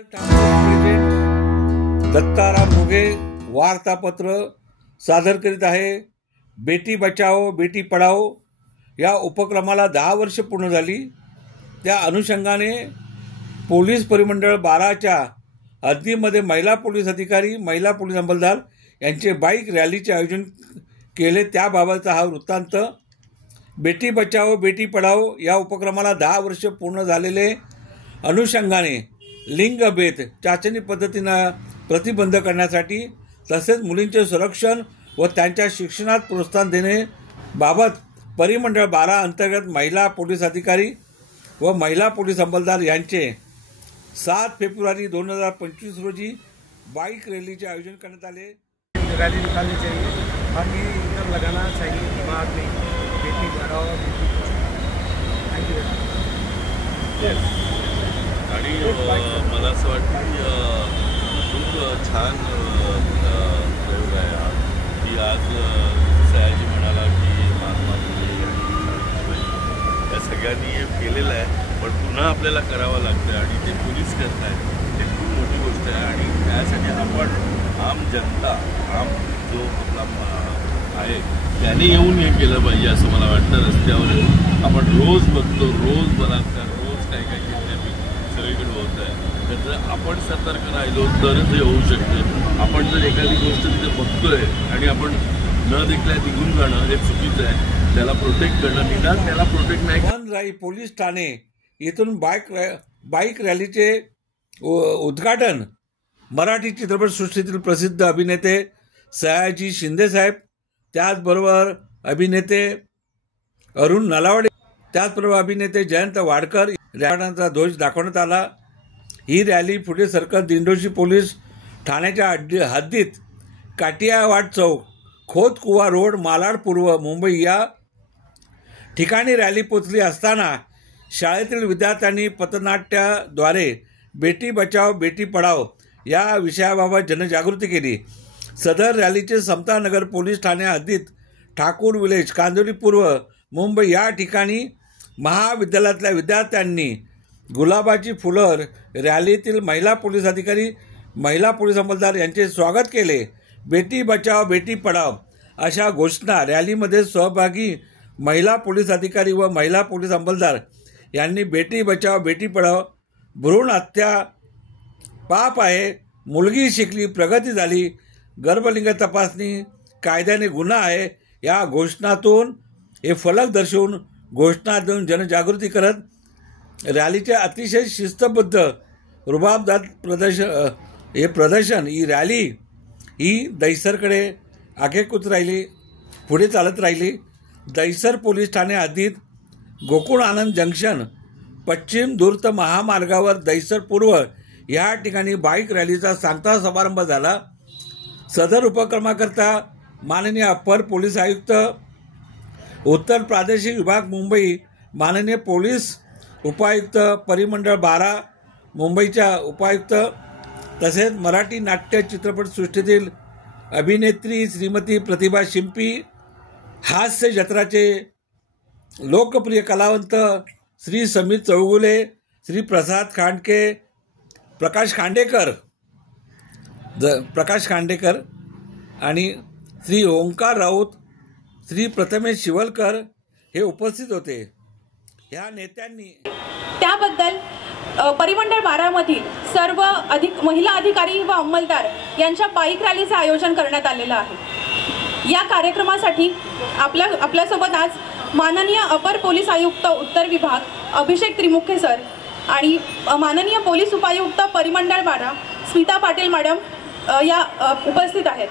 Present Dattaram मुगे वार्तापत्र सादर करीत आहे। बेटी बचाओ बेटी पढाओ या उपक्रमाला 10 वर्ष पूर्ण झाली। त्या अनुषंगाने पोलीस परिमंडळ 12च्या हद्दीमध्ये महिला पोलीस अधिकारी, महिला पोलीस अंमलदार यांचे बाईक रॅलीचे आयोजन केले। त्याबाबतचा हा वृत्तांत। बेटी बचाओ बेटी पढाओ या उपक्रमाला 10 वर्ष पूर्ण झालेले अनुषंगाने लिंगभेद चाचणी पद्धतीनं प्रतिबंध करण्यासाठी तसेच मुलींचे संरक्षण व त्यांच्या शिक्षणात प्रोत्साहन देणे बाबत परिमंडळ 12 अंतर्गत महिला पोलीस अधिकारी व महिला पोलीस अंमलदार यांचे 7 फेब्रुवारी 2025 रोजी बाइक रैलीचे आयोजन करण्यात आले। रैली निकालनी चाहिए और ये इधर लगाना चाहिए दिमाग में, बेटी पढ़ाओ बेटी बचाओ। Thank you. आणि मला असं वाटतं की खूप छान प्रयोग आहे हा, की आज सयाजी म्हणाला की महात्मा फुले आणि या सगळ्यांनी हे केलेलं आहे, पण पुन्हा आपल्याला करावं लागतं आणि ते पोलीस करत आहेत ते खूप मोठी गोष्ट आहे। आणि त्यासाठी आपण आम जनता, आम जो आपला आहे त्याने येऊन हे केलं पाहिजे असं मला वाटतं। रस्त्यावर आपण रोज बघतो, रोज बलात्कार, रोज काय काय सगळीकडे होत आहे। तर आपण सतर्क राहिलो तरच हे होऊ शकते। आपण जर एखादी गोष्ट तिथे बघतोय आणि आपण न देखल्या निघून जाणं हे चुकीचं आहे। त्याला प्रोटेक्ट करणं, निदान त्याला प्रोटेक्ट नाही। वनराई पोलीस ठाणे येथून बाईक रॅलीचे उद्घाटन मराठी चित्रपटसृष्टीतील प्रसिद्ध अभिनेते सयाजी शिंदे साहेब, त्याचबरोबर अभिनेते अरुण नलावडे, त्याचबरोबर अभिनेते जयंत वाडकर यांचा ध्वज दाखवण्यात आला। ही रॅली पुढे सरकत दिंडोशी पोलीस ठाण्याच्या हद्दीत काटियावाड चौक, खोतकुवा रोड, मालाड पूर्व, मुंबई या ठिकाणी रॅली पोचली असताना शाळेतील विद्यार्थ्यांनी पथनाट्याद्वारे बेटी बचाओ बेटी पढाओ या विषयाबाबत जनजागृती केली। सदर रॅलीचे समतानगर पोलीस ठाणे हद्दीत ठाकूर विलेज, कांदिवली पूर्व, मुंबई या ठिकाणी महाविद्यालयातल्या विद्यार्थ्यांनी गुलाबाची फुलं रॅलीतील महिला पोलीस अधिकारी, महिला पोलीस अंमलदार यांचे स्वागत केले। बेटी बचाओ बेटी पढाओ अशा घोषणा रॅलीमध्ये सहभागी महिला पोलीस अधिकारी व महिला पोलीस अंमलदार यांनी बेटी बचाओ बेटी पढाओ, भ्रूण हत्या पाप आहे, मुलगी शिकली प्रगती झाली, गर्भलिंग तपासणी कायद्याने गुन्हा आहे या घोषणातून हे फलक दर्शवून घोषणा देऊन जनजागृती करत रॅलीचे अतिशय शिस्तबद्ध रुबाबदार प्रदर्शन ही रॅली ही दहिसरकडे आगेकूच राहिली, पुढे चालत राहिली। दहिसर पोलीस ठाणे हद्दीत गोकुळ आनंद जंक्शन पश्चिम धूर्त महामार्गावर दहिसर पूर्व या ठिकाणी बाईक रॅलीचा सांगता समारंभ झाला। सदर उपक्रमाकरता माननीय अप्पर पोलीस आयुक्त उत्तर प्रादेशिक विभाग मुंबई, माननीय पोलीस उपायुक्त परिमंडळ 12 मुंबईच्या उपायुक्त तसेच मराठी नाट्य चित्रपटसृष्टीतील अभिनेत्री श्रीमती प्रतिभा शिंपी, हास्य जत्राचे लोकप्रिय कलावंत श्री समीर चौगुले, श्री प्रकाश खांडेकर आणि श्री ओंकार राऊत, श्री प्रथमेश शिवलकर हे उपस्थित होते। या नेत्यांनी त्याबद्दल परिमंडळ 12 मधील सर्व महिला अधिकारी व अंमलदार यांच्या बाईक रॅलीचे आयोजन करण्यात आलेलं आहे। या कार्यक्रमासाठी आपल्यासोबत आज माननीय अपर पोलीस आयुक्त उत्तर विभाग अभिषेक त्रिमुखे सर आणि माननीय पोलीस उपायुक्त परिमंडळ 12 स्मिता पाटील मॅडम या उपस्थित आहेत।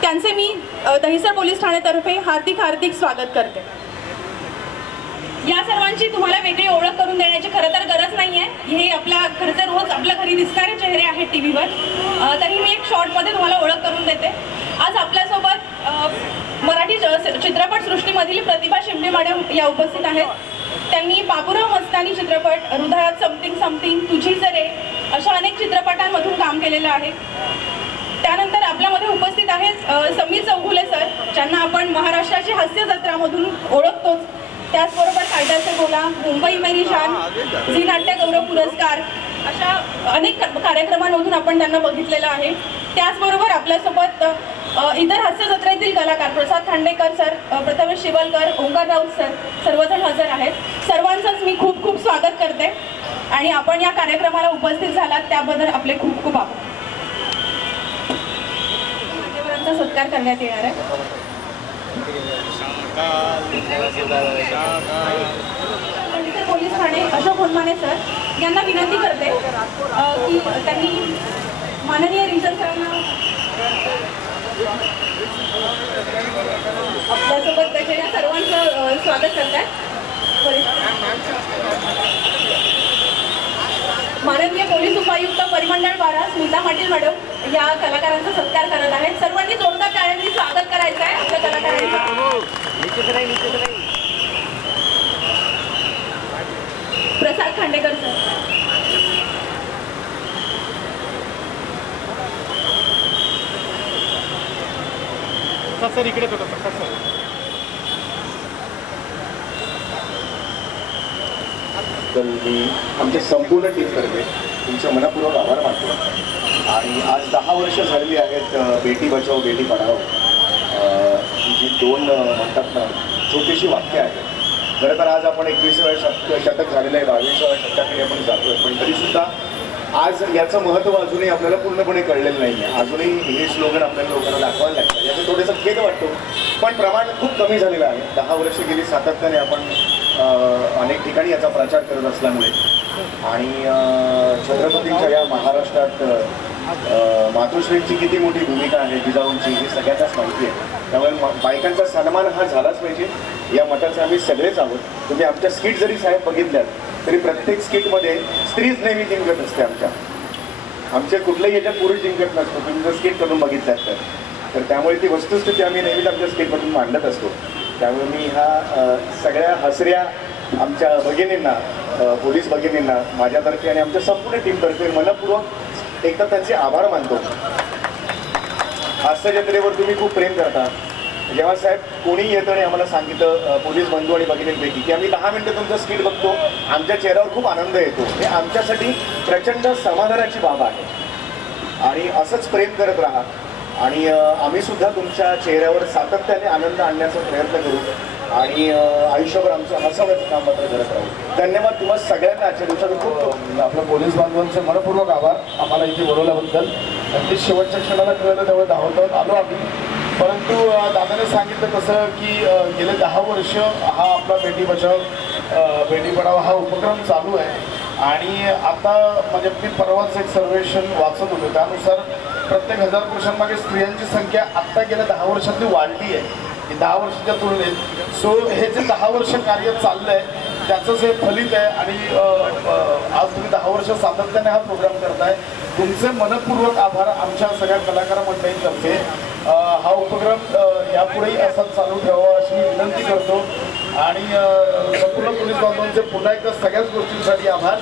त्यांचे मी दहिसर पोलीस ठाण्यातर्फे हार्दिक स्वागत करते। या सर्वांची तुम्हाला वेगळी ओळख करून देण्याची खरं तर गरज नाहीये, हे आपल्या खरं रोज आपल्या घरी दिसणारे चेहरे आहेत टीव्हीवर, तरी मी एक शॉर्टमध्ये तुम्हाला ओळख करून देते। आज आपल्यासोबत मराठी चित्रपटसृष्टीमधील प्रतिभा शिंपे मॅडम या उपस्थित आहेत। त्यांनी बाबूराव मस्तानी चित्रपट, हृदयात समथिंग, तुझी जरे अशा अनेक चित्रपटांमधून काम केलेलं आहे। त्यानंतर आपल्यामध्ये उपस्थित आहेत समीर चौगुले सर, ज्यांना आपण महाराष्ट्राची हास्य जत्रामधून ओळखतोच। त्याचबरोबर कायद्याचे बोला, मुंबई मेरी जान, झी नाट्य गौरव पुरस्कार अशा अनेक कार्यक्रमांमधून आपण त्यांना बघितलेलं आहे. त्याचबरोबर आपल्यासोबत इतर हास्य जत्रेतील कलाकार प्रसाद खांडेकर सर, प्रथमेश शिवलकर, ओंकार राऊत सर सर्वजण हजर आहेत. सर्वांचंच मी खूप खूप स्वागत करते आणि आपण या कार्यक्रमाला उपस्थित झालात त्याबद्दल आपले खूप खूप आभार. मान्यवरांचा सत्कार करण्यात येणार आहे. पोलीस ठाणे अशोक होनमाने सर यांना विनंती करते की त्यांनी माननीय रिजन सरांना आपल्यासोबत त्याच्या या सर्वांचं स्वागत करतात. माननीय पोलीस उपायुक्त परिमंडळ 12 स्मिता पाटील मॅडम या कलाकारांचा सत्कार करत आहेत. सर्वांनी जोरदार टाळ्यांनी स्वागत करायचं आहे आपल्या कलाकारांचं. प्रसाद खांडेकर सर इकडे थोडं तर मी आमच्या संपूर्ण टीमतर्फे तुमचे मनपूर्वक आभार मानतो. आणि आज 10 वर्ष झालेली आहेत बेटी बचाओ बेटी पढाओ ही जी दोन म्हणतात ना छोटीशी वाक्य आहेत. खरं तर आज आपण 21व्या शतक झालेलं आहे, 22व्या शतकाकडे आपण जातोय, पण तरीसुद्धा आज याचं महत्त्व अजूनही आपल्याला पूर्णपणे कळलेलं नाही आहे. अजूनही हे स्लोगन आपल्याला लोकांना दाखवायला लागतं. याचं थोडंसं खेद वाटतो, पण प्रमाण खूप कमी झालेलं आहे. 10 वर्ष गेली सातत्याने आपण अनेक ठिकाणी याचा प्रचार करत असल्यामुळे आणि छत्रपतींच्या या महाराष्ट्रात मातोश्रींची किती मोठी भूमिका आहे जिजाऊंची ही सगळ्यांनाच माहिती आहे. त्यामुळे बायकांचा सन्मान हा झालाच पाहिजे. या मताचे आम्ही सगळेच आहोत. तुम्ही आमच्या स्किट जरी साहेब बघितल्यात तरी प्रत्येक स्किटमध्ये स्त्रीच नेहमी जिंकत असते. आमच्या कुठल्याही याच्यात पुरुष जिंकत नसतो. तुम्ही जर स्किट करून बघितल्यात तर त्यामुळे ती वस्तुस्थिती आम्ही नेहमीच आमच्या स्किटमधून मांडत असतो. त्यामुळे मी ह्या सगळ्या हसऱ्या आमच्या भगिनींना, पोलीस भगिनींना माझ्यातर्फे आणि आमच्या संपूर्ण टीमतर्फे मनपूर्वक एकदा त्यांचे आभार मानतो. हास्य जत्रेवर तुम्ही खूप प्रेम करता. जेव्हा साहेब कोणी येतं आणि आम्हाला सांगितलं पोलीस बंधू आणि भगिनींपैकी की आम्ही 10 मिनिटं तुमचं स्किट बघतो, आमच्या चेहऱ्यावर खूप आनंद येतो. हे आमच्यासाठी प्रचंड समाधानाची बाब आहे. आणि असंच प्रेम करत राहा आणि आम्ही सुद्धा तुमच्या चेहऱ्यावर सातत्याने आनंद आणण्याचा प्रयत्न करू आणि आयुष्यभर आमचं हसवण्याचं काम मात्र करत राहू. धन्यवाद तुम्हाला सगळ्यांना. आजच्या दिवसात खूप आपल्या पोलीस बांधवांचे मनपूर्वक आभार आम्हाला इथे बोलवल्याबद्दल. अगदी शेवटच्या क्षणाला कळलं तेव्हा धावत आलो आम्ही. परंतु दादाने सांगितलं तसं की गेले 10 वर्ष हा आपला बेटी बचाव बेटी पढाओ हा उपक्रम चालू आहे. आणि आता म्हणजे मी परवाच एक सर्वेक्षण वाचत होतो, त्यानुसार प्रत्येक 1000 पुरुषांमागे स्त्रियांची संख्या आत्ता गेल्या 10 वर्षातली वाढली आहे. 10 वर्षाच्या तुलनेत. सो हे जे 10 वर्ष कार्य चाललं आहे त्याचंच हे फलित आहे. आणि आज तुम्ही 10 वर्ष सातत्याने हा प्रोग्राम करताय. तुमचे मनपूर्वक आभार आमच्या सगळ्या कलाकार मंडळींतर्फे. हा उपक्रम यापुढेही असाच चालू ठेवावा अशी मी विनंती करतो. आणि संपूर्ण पोलीस बांधवांचे पुन्हा एकदा सगळ्याच गोष्टींसाठी आभार.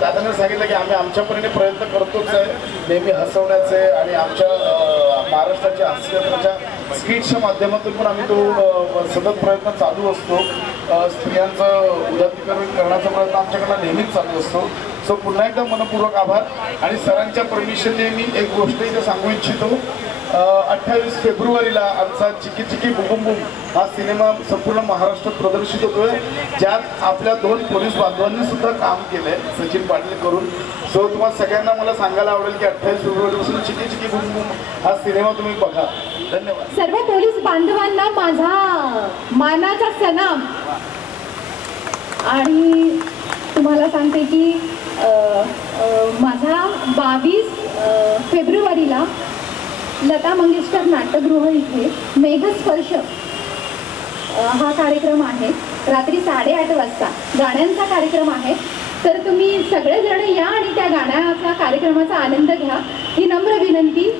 दादाने सांगितलं की आम्ही आमच्या परीने प्रयत्न करतोच आहे नेहमी हसवण्याचे आणि आमच्या महाराष्ट्राच्या हास्यजत्रेच्या स्किटच्या माध्यमातून पण आम्ही तो सतत प्रयत्न चालू असतो. स्त्रियांचं उदात्तीकरण करण्याचा प्रयत्न आमच्याकडनं नेहमीच चालू असतो. सो पुन्हा एकदा मनपूर्वक आभार. आणि सरांच्या परमिशनने मी एक गोष्ट इथे सांगू इच्छितो. 28 फेब्रुवारीला आमचा चिकी चिकी बुम बुम हा सिनेमा संपूर्ण महाराष्ट्रात प्रदर्शित होतोय, ज्यात आपल्या 2 पोलीस बांधवांनी सुद्धा काम केलंय सचिन पाटील करून. सो तुम्हाला सगळ्यांना मला सांगायला आवडेल की 28 फेब्रुवारीपासून चिकी चिकी बुम बुम हा सिनेमा तुम्ही बघा. धन्यवाद. सर्व पोलीस बांधवांना माझा मानाचा सलाम. आणि तुम्हाला सांगते की माझा 22 फेब्रुवारीला लता मंगेशकर नाट्यगृह इथे मेघस्पर्श हा कार्यक्रम आहे. रात्री 8:30 वाजता गाण्यांचा कार्यक्रम आहे. तर तुम्ही सगळेजण या आणि त्या गाण्याचा कार्यक्रमाचा आनंद घ्या ही नम्र विनंती.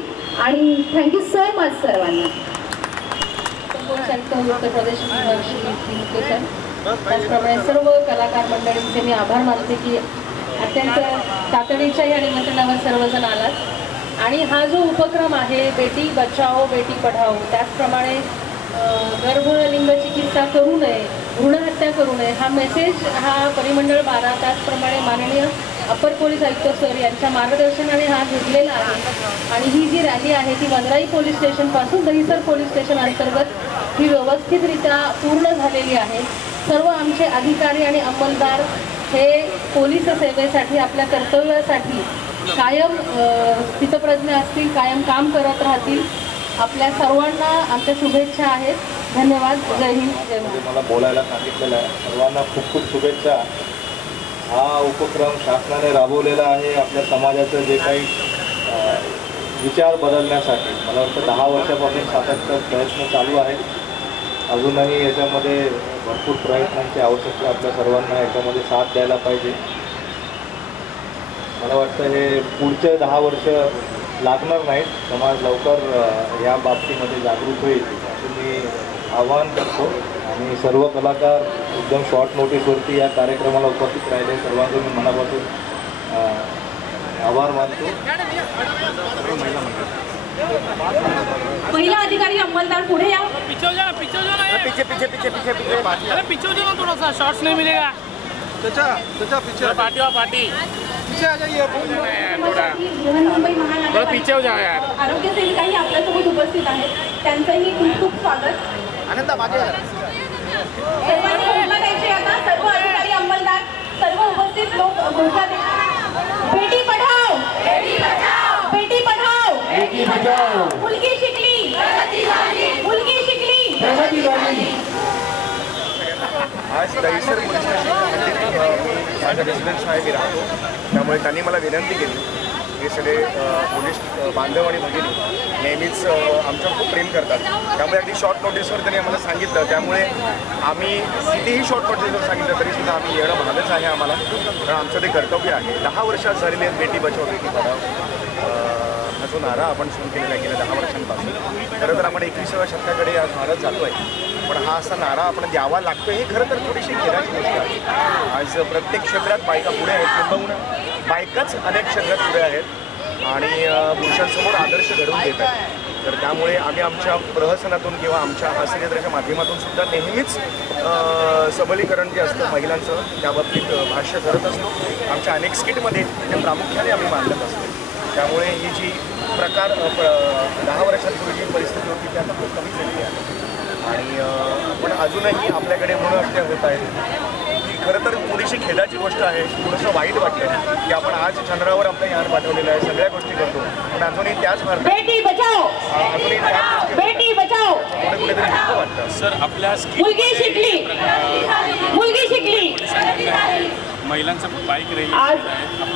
आणि थँक्यू सो मच सर्वांना. उत्तर प्रदेश सर, त्याचप्रमाणे सर्व कलाकार मंडळींचे मी आभार मानते की अत्यंत तातडीच्याही आणि निमंत्रणावर सर्वजण आलात. आणि हा जो उपक्रम आहे बेटी बचाओ बेटी पढाओ, त्याचप्रमाणे गर्भलिंग चिकित्सा करू नये, भ्रूणहत्या करू नये हा मेसेज हा परिमंडळ 12 त्याचप्रमाणे माननीय अपर पोलीस आयुक्त सर यांच्या मार्गदर्शनाने हा घेतलेला आहे आणि ही जी रॅली आहे ती वनराई पोलीस स्टेशनपासून दहिसर पोलीस स्टेशन अंतर्गत ही व्यवस्थितरित्या पूर्ण झालेली आहे. सर्व आमचे अधिकारी आणि अंमलदार हे पोलीस सेवेसाठी आपल्या कर्तव्यासाठी कायम स्थितप्रज्ञ असतील, कायम काम करत राहतील. आपल्या सर्वांना आमच्या शुभेच्छा आहेत. धन्यवाद. जय हिंद, जय महाराष्ट्र. मला बोलायला सांगितलेलं आहे. सर्वांना खूप खूप शुभेच्छा. हा उपक्रम शासनाने राबवलेला आहे आपल्या समाजाचं जे काही विचार बदलण्यासाठी. मला वाटतं 10 वर्षापासून सातत्य प्रयत्न चालू आहेत. अजूनही याच्यामध्ये भरपूर प्रयत्नांची आवश्यकता आपल्या सर्वांना याच्यामध्ये साथ द्यायला पाहिजे. मला वाटतं हे पुढचे 10 वर्ष लागणार नाहीत. समाज लवकर या बाबतीमध्ये जागृत होईल असं मी आवाहन करतो. आणि सर्व कलाकार एकदम शॉर्ट नोटीसवरती या कार्यक्रमाला उपस्थित राहिले सर्वांचं मी मनापासून आभार मानतो. महिला अधिकारी अंमलदार पुढे या. पीछे हो जाना, पीछे हो जाना यार. पीछे पीछे पीछे पीछे पीछे अरे पीछे हो जाना, थोड़ा सा शॉर्ट्स नहीं मिलेगा. चाचा पीछे पार्टी वा पार्टी पीछे आ जाइए. बृहन्मुंबई थोड़ा महानगर पीछे हो जाओ यार. आरोग्य सेविकाही आपल्यासोबत उपस्थित आहेत. त्यांचंही खूप खूप स्वागत. आनंदा मागे सर्वांनी घोषणा द्यायची आता. सर्व अधिकारी अंमलदार, सर्व उपस्थित लोक घोषणा द्यायची. बेटी पढाओ, बेटी पढाओ, मुलगी शिकली, मुलगी शिकली. आज दहिसर पोलीस स्टेशनमध्ये मी माझ्या रेसिडेन्स आहे, मी राहतो. त्यामुळे त्यांनी मला विनंती केली. हे सगळे पोलीस बांधव आणि भगिनी नेहमीच आमच्यावर खूप प्रेम करतात. त्यामुळे अगदी शॉर्ट नोटीसवर त्यांनी आम्हाला सांगितलं. त्यामुळे आम्ही कितीही शॉर्ट नोटीसवर सांगितलं तरीसुद्धा आम्ही येणं भागच आहे आम्हाला. कारण आमचं ते कर्तव्य आहे. 10 वर्षात झालेले आहेत बेटी बचाव बेटी पढाओ हा जो नारा आपण सुरू केलेला आहे गेल्या 10 वर्षांपासून. खरं तर आपण 21व्या शतकाकडे आज भारत जातो आहे. पण हा असा नारा आपण द्यावा लागतो हे खरं तर थोडीशी खेळाची गोष्ट आहे. आज प्रत्येक क्षेत्रात बायका पुढे आहेत. किंबहुना बायकाच अनेक क्षेत्रात पुढे आहेत आणि पुरुषांसमोर आदर्श घडवून देत आहेत. तर त्यामुळे आम्ही आमच्या प्रहसनातून किंवा आमच्या हास्य चित्राच्या माध्यमातून सुद्धा नेहमीच सबलीकरण जे असतं महिलांचं त्याबाबतीत भाष्य करत असतो. आमच्या अनेक स्किटमध्ये ते प्रामुख्याने आम्ही मांडत असतो. त्यामुळे ही जी प्रकार 10 वर्षांपूर्वी जी परिस्थिती होती ती आता खूप कमी झालेली आहे. आणि पण अजूनही आपल्याकडे म्हणून हत्या होत आहेत की खरं तर थोडीशी खेदाची गोष्ट आहे. थोडंसं वाईट वाटतं की आपण आज चंद्रावर आपलं यान पाठवलेलं आहे, सगळ्या गोष्टी करतो, पण अजूनही त्याच भारतात बेटी बचाओ, अजूनही त्याच बेटी बचाओ, कुठेतरी दुःख वाटतं. सर आपल्या मुलगी शिकली, मुलगी शिकली. महिलांचं बाईक रॅली आज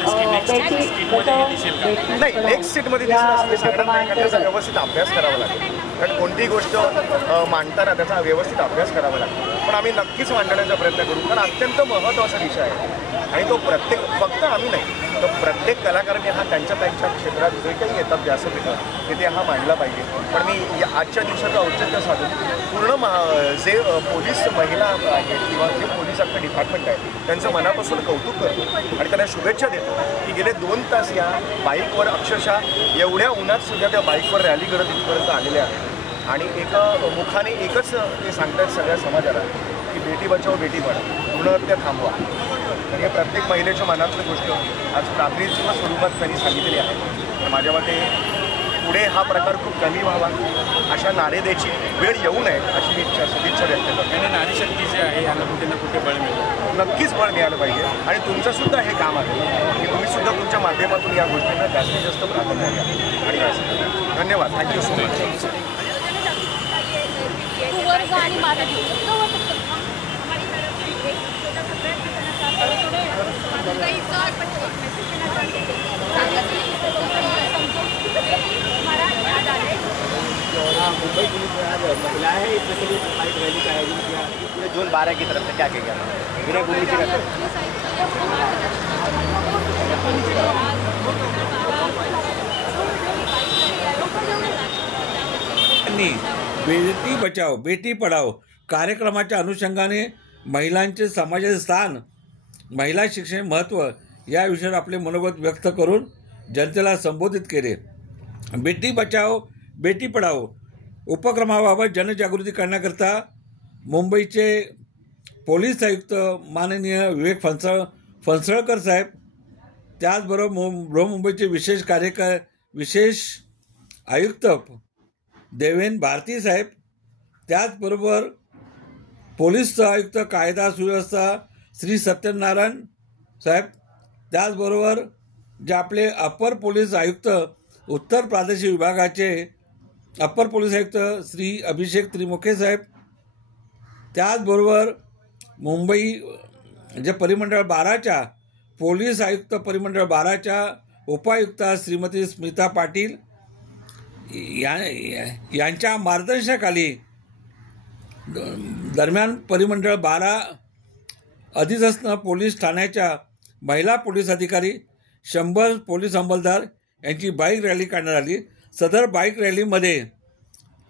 आपल्या स्किटमध्ये हे दिसेल का? नाही, नेक्स्ट सीटमध्ये दिसत असं सांगणार नाही. कारण त्याचा व्यवस्थित अभ्यास करावा लागेल. कारण कोणतीही गोष्ट मांडताना त्याचा व्यवस्थित अभ्यास करावा लागतो. पण आम्ही नक्कीच मांडण्याचा प्रयत्न करू. कारण अत्यंत महत्त्वाचा विषय आहे आणि तो प्रत्येक फक्त आम्ही नाही तर प्रत्येक कलाकारांनी हा त्यांच्या क्षेत्रात जे काही येतात व्यासपीठात तिथे हा मांडला पाहिजे. पण मी आजच्या दिवसाचं औचित्य साधून पूर्ण जे पोलीस महिला आहेत किंवा जे पोलीस आपलं डिपार्टमेंट आहे त्यांचं मनापासून कौतुक करतो आणि त्यांना शुभेच्छा देतो की गेले 2 तास या बाईकवर अक्षरशः एवढ्या उन्हात सुद्धा त्या बाईकवर रॅली करत इथपर्यंत आलेल्या आहेत. आणि मुखाने एकच ते सांगतात सगळ्या समाजाला की बेटी बचाओ बेटी पढाओ, भ्रूणहत्या थांबवा. तर हे प्रत्येक महिलेच्या मनातली गोष्ट आज प्रातिनिधिक स्वरूपात त्यांनी सांगितलेली आहे. तर माझ्या मते पुढे हा प्रकार खूप कमी व्हावा, अशा नारेद्याची वेळ येऊ नये अशी मी सदिच्छा व्यक्त करतो. आणि नारी शक्ती जे आहे याला कुठे ना कुठे बळ मिळेल. नक्कीच बळ मिळालं पाहिजे आणि तुमचंसुद्धा हे काम आहे की तुम्हीसुद्धा तुमच्या माध्यमातून या गोष्टींना जास्तीत जास्त प्राधान्य द्या. आणि असं धन्यवाद. Thank you so much. Mumbai police में आज महिला है, स्पेशली बाइक रैली का आयोजन किया पूरे जोन 12 की तरफ से. क्या कहेगा विनय गुंडी जी का बेटी बचाओ बेटी पढाओ कार्यक्रमाच्या अनुषंगाने महिलांचे समाजाचे स्थान, महिला शिक्षण महत्त्व या विषयावर आपले मनोगत व्यक्त करून जनतेला संबोधित केले. बेटी बचाओ बेटी पढाओ उपक्रमाबाबत जनजागृती करण्याकरता मुंबईचे पोलीस आयुक्त माननीय विवेक फणसळकर साहेब त्याचबरोबर बृहन्मुंबईचे विशेष आयुक्त देवेन भारती साहेब, त्याचबरोबर पोलीस आयुक्त कायदा सुव्यवस्था श्री सत्यनारायण साहेब, त्याचबरोबर जे आपले अपर पोलीस आयुक्त उत्तर प्रादेशिक विभागाचे अपर पोलीस आयुक्त श्री अभिषेक त्रिमुखे साहेब, त्याचबरोबर मुंबई जे परिमंडळ 12च्या पोलीस आयुक्त परिमंडळ 12च्या उपायुक्ता श्रीमती स्मिता पाटील यांच्या मार्गदर्शनाखाली दरम्यान परिमंडळ 12 अधिसंस्थ पोलीस ठाण्याच्या महिला पोलीस अधिकारी 100 पोलीस अंमलदार यांची बाईक रॅली काढण्यात आली. सदर बाईक रॅलीमध्ये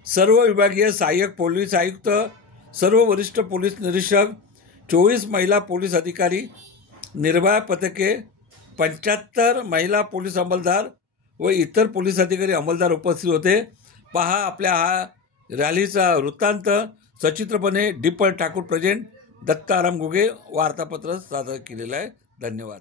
सर्व विभागीय सहाय्यक पोलीस आयुक्त, सर्व वरिष्ठ पोलीस निरीक्षक, 24 महिला पोलीस अधिकारी, निर्भया पथके, 75 महिला पोलीस अंमलदार व इतर पोलीस अधिकारी अंमलदार उपस्थित होते. पहा आपल्या हा रॅलीचा वृत्तांत सचित्रपणे डी. ठाकूर प्रेझेंट, दत्ताराम घुगे वार्तापत्र सादर केलेलं आहे. धन्यवाद.